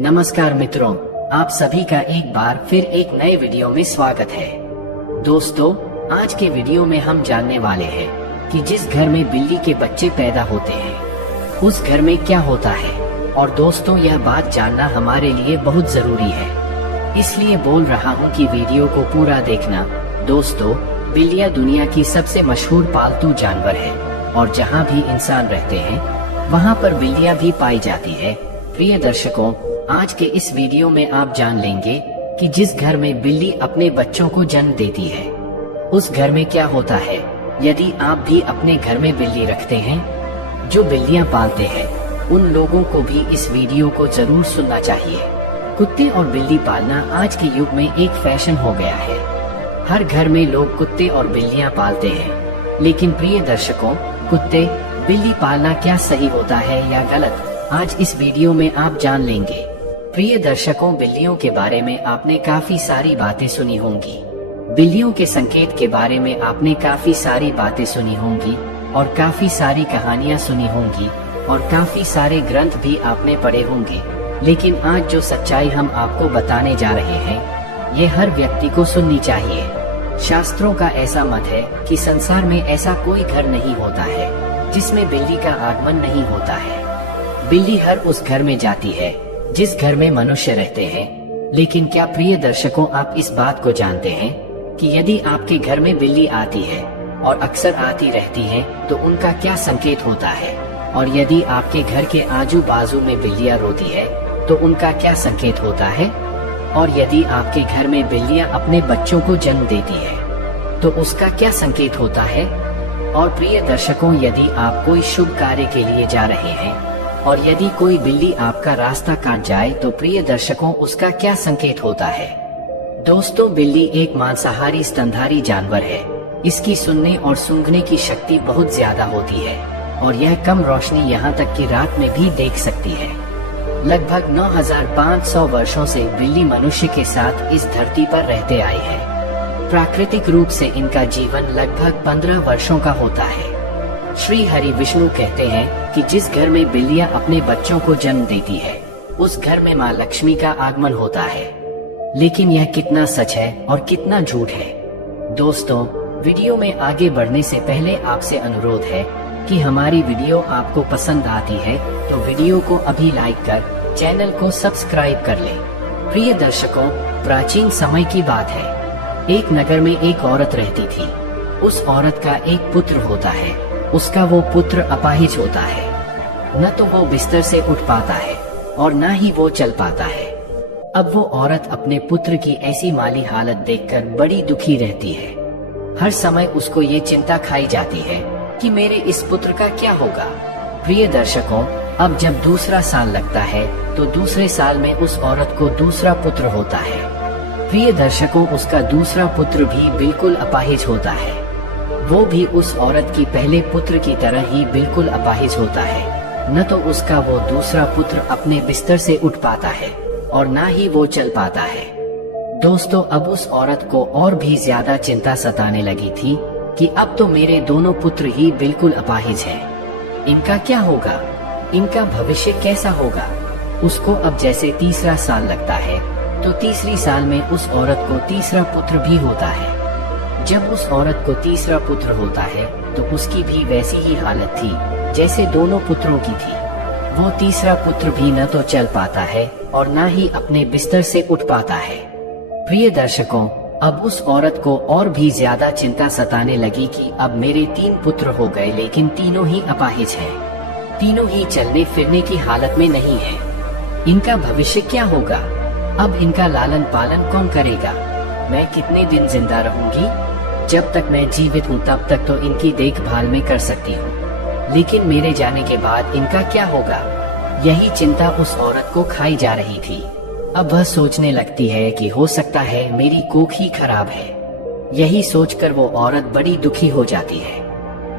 नमस्कार मित्रों, आप सभी का एक बार फिर एक नए वीडियो में स्वागत है। दोस्तों, आज के वीडियो में हम जानने वाले हैं कि जिस घर में बिल्ली के बच्चे पैदा होते हैं उस घर में क्या होता है। और दोस्तों, यह बात जानना हमारे लिए बहुत जरूरी है, इसलिए बोल रहा हूँ कि वीडियो को पूरा देखना। दोस्तों, बिल्लियाँ दुनिया की सबसे मशहूर पालतू जानवर है और जहाँ भी इंसान रहते हैं वहाँ पर बिल्लियाँ भी पाई जाती है। प्रिय दर्शकों, आज के इस वीडियो में आप जान लेंगे कि जिस घर में बिल्ली अपने बच्चों को जन्म देती है उस घर में क्या होता है। यदि आप भी अपने घर में बिल्ली रखते हैं, जो बिल्लियां पालते हैं, उन लोगों को भी इस वीडियो को जरूर सुनना चाहिए। कुत्ते और बिल्ली पालना आज के युग में एक फैशन हो गया है। हर घर में लोग कुत्ते और बिल्लियां पालते हैं, लेकिन प्रिय दर्शकों, कुत्ते बिल्ली पालना क्या सही होता है या गलत, आज इस वीडियो में आप जान लेंगे। प्रिय दर्शकों, बिल्लियों के बारे में आपने काफी सारी बातें सुनी होंगी। बिल्लियों के संकेत के बारे में आपने काफी सारी बातें सुनी होंगी और काफी सारी कहानियां सुनी होंगी और काफी सारे ग्रंथ भी आपने पढ़े होंगे। लेकिन आज जो सच्चाई हम आपको बताने जा रहे हैं, ये हर व्यक्ति को सुननी चाहिए। शास्त्रों का ऐसा मत है कि संसार में ऐसा कोई घर नहीं होता है जिसमें बिल्ली का आगमन नहीं होता है। बिल्ली हर उस घर में जाती है जिस घर में मनुष्य रहते हैं। लेकिन क्या प्रिय दर्शकों, आप इस बात को जानते हैं कि यदि आपके घर में बिल्ली आती है और अक्सर आती रहती है तो उनका क्या संकेत होता है। और यदि आपके घर के आजू बाजू में बिल्लियां रोती है तो उनका क्या संकेत होता है। और यदि आपके घर में बिल्लियां अपने बच्चों को जन्म देती है तो उसका क्या संकेत होता है। और प्रिय दर्शकों, यदि आप कोई शुभ कार्य के लिए जा रहे हैं और यदि कोई बिल्ली आपका रास्ता काट जाए तो प्रिय दर्शकों, उसका क्या संकेत होता है। दोस्तों, बिल्ली एक मांसाहारी स्तनधारी जानवर है। इसकी सुनने और सूंघने की शक्ति बहुत ज्यादा होती है और यह कम रोशनी यहाँ तक कि रात में भी देख सकती है। लगभग 9500 वर्षों से बिल्ली मनुष्य के साथ इस धरती पर रहते आए हैं। प्राकृतिक रूप से इनका जीवन लगभग 15 वर्षों का होता है। श्री हरि विष्णु कहते हैं कि जिस घर में बिल्लियां अपने बच्चों को जन्म देती है उस घर में माँ लक्ष्मी का आगमन होता है। लेकिन यह कितना सच है और कितना झूठ है। दोस्तों, वीडियो में आगे बढ़ने से पहले आपसे अनुरोध है कि हमारी वीडियो आपको पसंद आती है तो वीडियो को अभी लाइक कर चैनल को सब्सक्राइब कर लें। प्रिय दर्शकों, प्राचीन समय की बात है। एक नगर में एक औरत रहती थी। उस औरत का एक पुत्र होता है। उसका वो पुत्र अपाहिज होता है। न तो वो बिस्तर से उठ पाता है और न ही वो चल पाता है। अब वो औरत अपने पुत्र की ऐसी माली हालत देखकर बड़ी दुखी रहती है। हर समय उसको ये चिंता खाई जाती है कि मेरे इस पुत्र का क्या होगा। प्रिय दर्शकों, अब जब दूसरा साल लगता है तो दूसरे साल में उस औरत को दूसरा पुत्र होता है। प्रिय दर्शकों, उसका दूसरा पुत्र भी बिल्कुल अपाहिज होता है। वो भी उस औरत की पहले पुत्र की तरह ही बिल्कुल अपाहिज होता है। न तो उसका वो दूसरा पुत्र अपने बिस्तर से उठ पाता है और न ही वो चल पाता है। दोस्तों, अब उस औरत को और भी ज्यादा चिंता सताने लगी थी कि अब तो मेरे दोनों पुत्र ही बिल्कुल अपाहिज हैं। इनका क्या होगा, इनका भविष्य कैसा होगा। उसको अब जैसे तीसरा साल लगता है तो तीसरी साल में उस औरत को तीसरा पुत्र भी होता है। जब उस औरत को तीसरा पुत्र होता है तो उसकी भी वैसी ही हालत थी जैसे दोनों पुत्रों की थी। वो तीसरा पुत्र भी न तो चल पाता है और न ही अपने बिस्तर से उठ पाता है। प्रिय दर्शकों, अब उस औरत को और भी ज्यादा चिंता सताने लगी कि अब मेरे 3 पुत्र हो गए लेकिन तीनों ही अपाहिज हैं। तीनों ही चलने फिरने की हालत में नहीं है। इनका भविष्य क्या होगा। अब इनका लालन पालन कौन करेगा। मैं कितने दिन जिंदा रहूंगी। जब तक मैं जीवित हूँ तब तक तो इनकी देखभाल में कर सकती हूँ, लेकिन मेरे जाने के बाद इनका क्या होगा। यही चिंता उस औरत को खाई जा रही थी। अब वह सोचने लगती है कि हो सकता है मेरी कोख ही खराब है। यही सोचकर वो औरत बड़ी दुखी हो जाती है।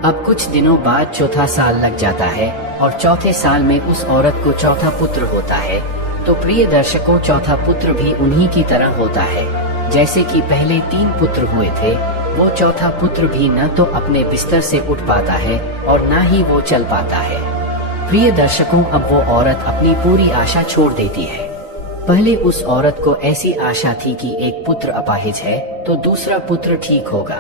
अब कुछ दिनों बाद चौथा साल लग जाता है और चौथे साल में उस औरत को चौथा पुत्र होता है। तो प्रिय दर्शकों, चौथा पुत्र भी उन्हीं की तरह होता है जैसे कि पहले 3 पुत्र हुए थे। वो चौथा पुत्र भी न तो अपने बिस्तर से उठ पाता है और न ही वो चल पाता है। प्रिय दर्शकों, अब वो औरत अपनी पूरी आशा छोड़ देती है। पहले उस औरत को ऐसी आशा थी कि एक पुत्र अपाहिज है तो दूसरा पुत्र ठीक होगा।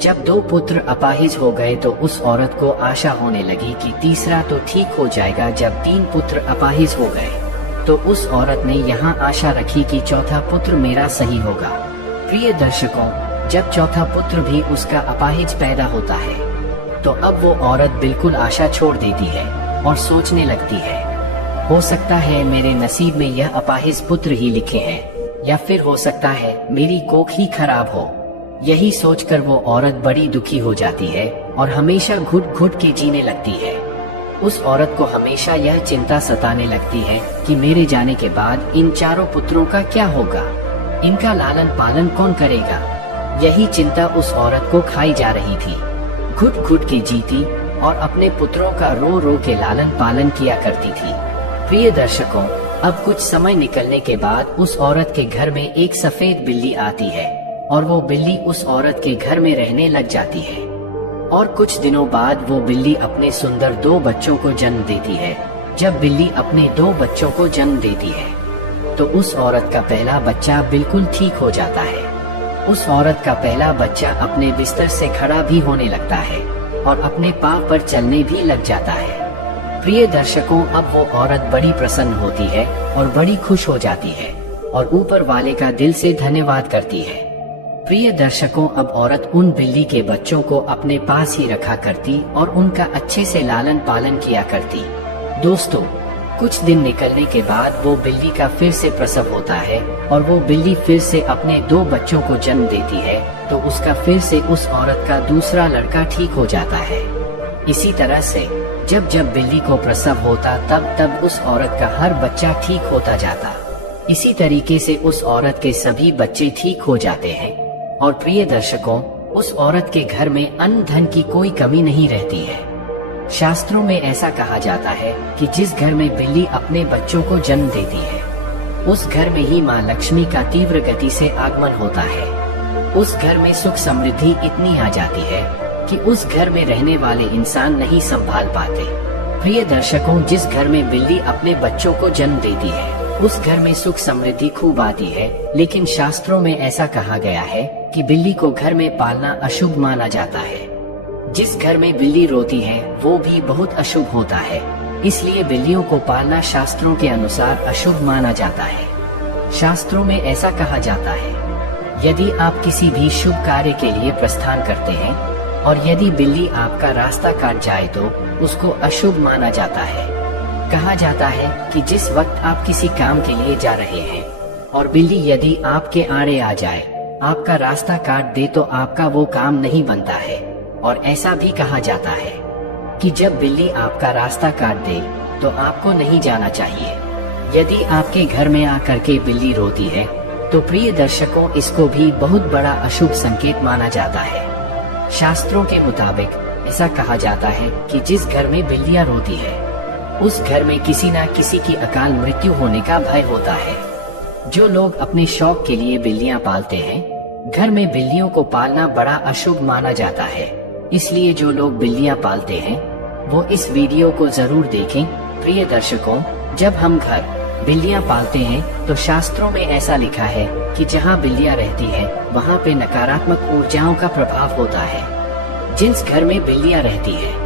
जब 2 पुत्र अपाहिज हो गए तो उस औरत को आशा होने लगी कि तीसरा तो ठीक हो जाएगा। जब 3 पुत्र अपाहिज हो गए तो उस औरत ने यहाँ आशा रखी कि चौथा पुत्र मेरा सही होगा। प्रिय दर्शकों, जब चौथा पुत्र भी उसका अपाहिज पैदा होता है तो अब वो औरत बिल्कुल आशा छोड़ देती है और सोचने लगती है, हो सकता है मेरे नसीब में यह अपाहिज पुत्र ही लिखे हैं, या फिर हो सकता है मेरी कोख ही खराब हो। यही सोचकर वो औरत बड़ी दुखी हो जाती है और हमेशा घुट घुट के जीने लगती है। उस औरत को हमेशा यह चिंता सताने लगती है कि मेरे जाने के बाद इन 4 पुत्रों का क्या होगा, इनका लालन पालन कौन करेगा। यही चिंता उस औरत को खाई जा रही थी। घुट घुट के जीती और अपने पुत्रों का रो रो के लालन पालन किया करती थी। प्रिय दर्शकों, अब कुछ समय निकलने के बाद उस औरत के घर में एक सफेद बिल्ली आती है और वो बिल्ली उस औरत के घर में रहने लग जाती है। और कुछ दिनों बाद वो बिल्ली अपने सुंदर 2 बच्चों को जन्म देती है। जब बिल्ली अपने 2 बच्चों को जन्म देती है तो उस औरत का पहला बच्चा बिल्कुल ठीक हो जाता है। उस औरत का पहला बच्चा अपने बिस्तर से खड़ा भी होने लगता है और अपने पाँव पर चलने भी लग जाता है। प्रिय दर्शकों, अब वो औरत बड़ी प्रसन्न होती है और बड़ी खुश हो जाती है और ऊपर वाले का दिल से धन्यवाद करती है। प्रिय दर्शकों, अब औरत उन बिल्ली के बच्चों को अपने पास ही रखा करती और उनका अच्छे से लालन पालन किया करती। दोस्तों, कुछ दिन निकलने के बाद वो बिल्ली का फिर से प्रसव होता है और वो बिल्ली फिर से अपने 2 बच्चों को जन्म देती है तो उसका फिर से उस औरत का दूसरा लड़का ठीक हो जाता है। इसी तरह से जब जब बिल्ली को प्रसव होता तब तब उस औरत का हर बच्चा ठीक होता जाता। इसी तरीके से उस औरत के सभी बच्चे ठीक हो जाते हैं। और प्रिय दर्शकों, उस औरत के घर में अन्न धन की कोई कमी नहीं रहती है। शास्त्रों में ऐसा कहा जाता है कि जिस घर में बिल्ली अपने बच्चों को जन्म देती है उस घर में ही माँ लक्ष्मी का तीव्र गति से आगमन होता है। उस घर में सुख समृद्धि इतनी आ जाती है कि उस घर में रहने वाले इंसान नहीं संभाल पाते। प्रिय दर्शकों, जिस घर में बिल्ली अपने बच्चों को जन्म देती है उस घर में सुख समृद्धि खूब आती है। लेकिन शास्त्रों में ऐसा कहा गया है कि बिल्ली को घर में पालना अशुभ माना जाता है। जिस घर में बिल्ली रोती है वो भी बहुत अशुभ होता है, इसलिए बिल्लियों को पालना शास्त्रों के अनुसार अशुभ माना जाता है। शास्त्रों में ऐसा कहा जाता है, यदि आप किसी भी शुभ कार्य के लिए प्रस्थान करते हैं और यदि बिल्ली आपका रास्ता काट जाए तो उसको अशुभ माना जाता है। कहा जाता है कि जिस वक्त आप किसी काम के लिए जा रहे हैं और बिल्ली यदि आपके आड़े आ जाए, आपका रास्ता काट दे तो आपका वो काम नहीं बनता है। और ऐसा भी कहा जाता है कि जब बिल्ली आपका रास्ता काट दे तो आपको नहीं जाना चाहिए। यदि आपके घर में आकर के बिल्ली रोती है तो प्रिय दर्शकों, इसको भी बहुत बड़ा अशुभ संकेत माना जाता है। शास्त्रों के मुताबिक ऐसा कहा जाता है कि जिस घर में बिल्लियां रोती है उस घर में किसी न किसी की अकाल मृत्यु होने का भय होता है। जो लोग अपने शौक के लिए बिल्लियां पालते हैं, घर में बिल्लियों को पालना बड़ा अशुभ माना जाता है। इसलिए जो लोग बिल्लियां पालते हैं वो इस वीडियो को जरूर देखें। प्रिय दर्शकों, जब हम घर बिल्लियां पालते हैं तो शास्त्रों में ऐसा लिखा है कि जहां बिल्लियां रहती है वहां पे नकारात्मक ऊर्जाओं का प्रभाव होता है। जिस घर में बिल्लियां रहती है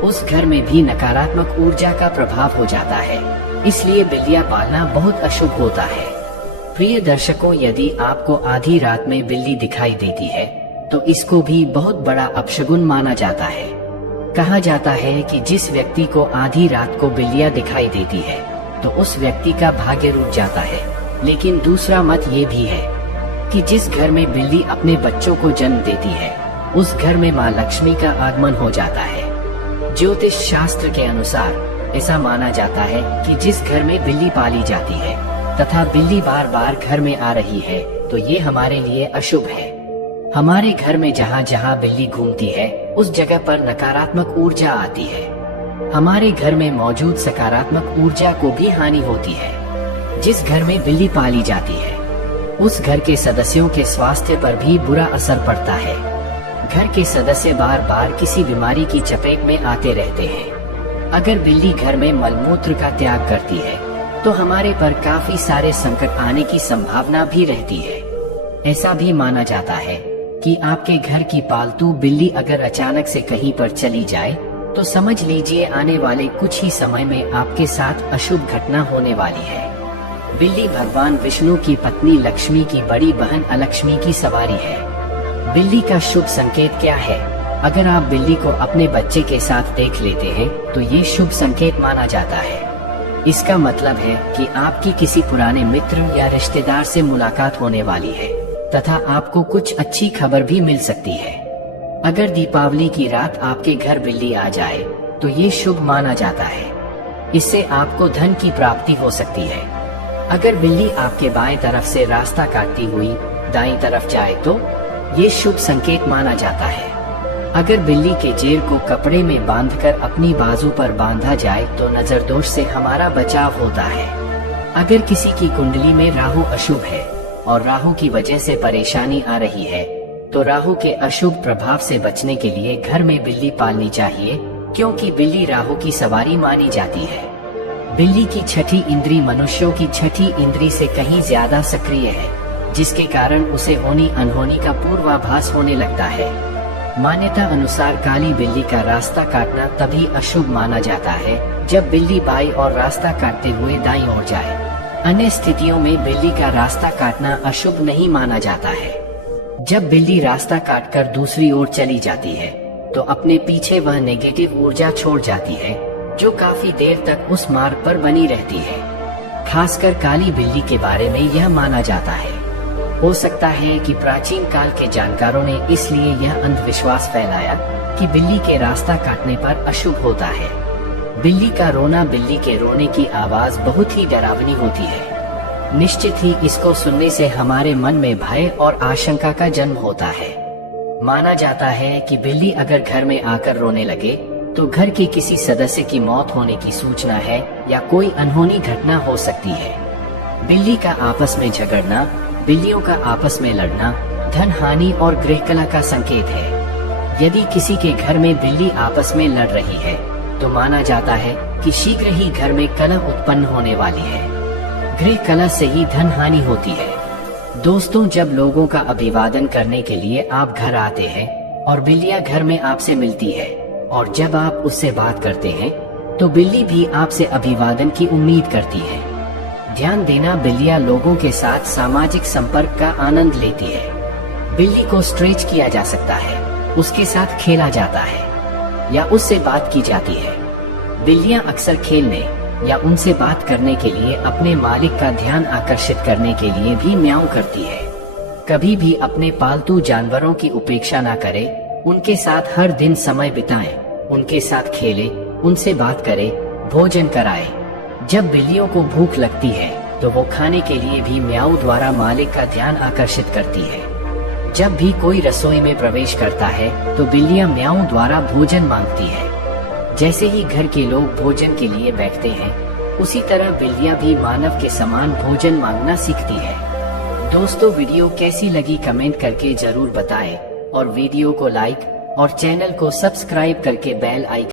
उस घर में भी नकारात्मक ऊर्जा का प्रभाव हो जाता है, इसलिए बिल्लियां पालना बहुत अशुभ होता है। प्रिय दर्शकों, यदि आपको आधी रात में बिल्ली दिखाई देती है तो इसको भी बहुत बड़ा अपशगुन माना जाता है। कहा जाता है कि जिस व्यक्ति को आधी रात को बिल्लियां दिखाई देती है तो उस व्यक्ति का भाग्य रुक जाता है। लेकिन दूसरा मत ये भी है कि जिस घर में बिल्ली अपने बच्चों को जन्म देती है उस घर में माँ लक्ष्मी का आगमन हो जाता है। ज्योतिष शास्त्र के अनुसार ऐसा माना जाता है कि जिस घर में बिल्ली पाली जाती है तथा बिल्ली बार बार घर में आ रही है तो ये हमारे लिए अशुभ है। हमारे घर में जहाँ जहाँ बिल्ली घूमती है उस जगह पर नकारात्मक ऊर्जा आती है। हमारे घर में मौजूद सकारात्मक ऊर्जा को भी हानि होती है। जिस घर में बिल्ली पाली जाती है उस घर के सदस्यों के स्वास्थ्य पर भी बुरा असर पड़ता है। घर के सदस्य बार बार किसी बीमारी की चपेट में आते रहते हैं। अगर बिल्ली घर में मलमूत्र का त्याग करती है तो हमारे पर काफी सारे संकट आने की संभावना भी रहती है। ऐसा भी माना जाता है कि आपके घर की पालतू बिल्ली अगर अचानक से कहीं पर चली जाए तो समझ लीजिए आने वाले कुछ ही समय में आपके साथ अशुभ घटना होने वाली है। बिल्ली भगवान विष्णु की पत्नी लक्ष्मी की बड़ी बहन अलक्ष्मी की सवारी है। बिल्ली का शुभ संकेत क्या है? अगर आप बिल्ली को अपने बच्चे के साथ देख लेते हैं तो ये शुभ संकेत माना जाता है। इसका मतलब है कि आपकी किसी पुराने मित्र या रिश्तेदार से मुलाकात होने वाली है तथा आपको कुछ अच्छी खबर भी मिल सकती है। अगर दीपावली की रात आपके घर बिल्ली आ जाए तो ये शुभ माना जाता है। इससे आपको धन की प्राप्ति हो सकती है। अगर बिल्ली आपके बाएं तरफ से रास्ता काटती हुई दाईं तरफ जाए तो ये शुभ संकेत माना जाता है। अगर बिल्ली के जेर को कपड़े में बांधकर अपनी बाजू पर बांधा जाए तो नजर दोष से हमारा बचाव होता है। अगर किसी की कुंडली में राहु अशुभ है और राहु की वजह से परेशानी आ रही है तो राहु के अशुभ प्रभाव से बचने के लिए घर में बिल्ली पालनी चाहिए, क्योंकि बिल्ली राहु की सवारी मानी जाती है। बिल्ली की छठी इंद्री मनुष्यों की छठी इंद्री से कहीं ज्यादा सक्रिय है, जिसके कारण उसे होनी अनहोनी का पूर्वाभास होने लगता है। मान्यता अनुसार काली बिल्ली का रास्ता काटना तभी अशुभ माना जाता है जब बिल्ली बाई और रास्ता काटते हुए दाईं ओर जाए। अन्य स्थितियों में बिल्ली का रास्ता काटना अशुभ नहीं माना जाता है। जब बिल्ली रास्ता काटकर दूसरी ओर चली जाती है तो अपने पीछे वह नेगेटिव ऊर्जा छोड़ जाती है जो काफी देर तक उस मार्ग पर बनी रहती है। खासकर काली बिल्ली के बारे में यह माना जाता है। हो सकता है कि प्राचीन काल के जानकारों ने इसलिए यह अंधविश्वास फैलाया कि बिल्ली के रास्ता काटने पर अशुभ होता है। बिल्ली का रोना, बिल्ली के रोने की आवाज बहुत ही डरावनी होती है। निश्चित ही इसको सुनने से हमारे मन में भय और आशंका का जन्म होता है। माना जाता है कि बिल्ली अगर घर में आकर रोने लगे तो घर के किसी सदस्य की मौत होने की सूचना है या कोई अनहोनी घटना हो सकती है। बिल्ली का आपस में झगड़ना, बिल्लियों का आपस में लड़ना धन हानि और गृह कलह का संकेत है। यदि किसी के घर में बिल्ली आपस में लड़ रही है तो माना जाता है कि शीघ्र ही घर में कलह उत्पन्न होने वाली है। गृह कलह से ही धन हानि होती है। दोस्तों, जब लोगों का अभिवादन करने के लिए आप घर आते हैं और बिल्लियां घर में आपसे मिलती है और जब आप उससे बात करते हैं तो बिल्ली भी आपसे अभिवादन की उम्मीद करती है। ध्यान देना, बिल्लियां लोगों के साथ सामाजिक संपर्क का आनंद लेती है। बिल्ली को स्ट्रेच किया जा सकता है, उसके साथ खेला जाता है या उससे बात की जाती है। बिल्लियां अक्सर खेलने या उनसे बात करने के लिए अपने मालिक का ध्यान आकर्षित करने के लिए भी म्याऊं करती है। कभी भी अपने पालतू जानवरों की उपेक्षा ना करें, उनके साथ हर दिन समय बिताएं, उनके साथ खेलें, उनसे बात करें, भोजन कराएं। जब बिल्लियों को भूख लगती है तो वो खाने के लिए भी म्याऊ द्वारा मालिक का ध्यान आकर्षित करती है। जब भी कोई रसोई में प्रवेश करता है तो बिल्लियां म्याऊ द्वारा भोजन मांगती है। जैसे ही घर के लोग भोजन के लिए बैठते हैं, उसी तरह बिल्लियां भी मानव के समान भोजन मांगना सीखती है। दोस्तों, वीडियो कैसी लगी कमेंट करके जरूर बताएं और वीडियो को लाइक और चैनल को सब्सक्राइब करके बेल आइकन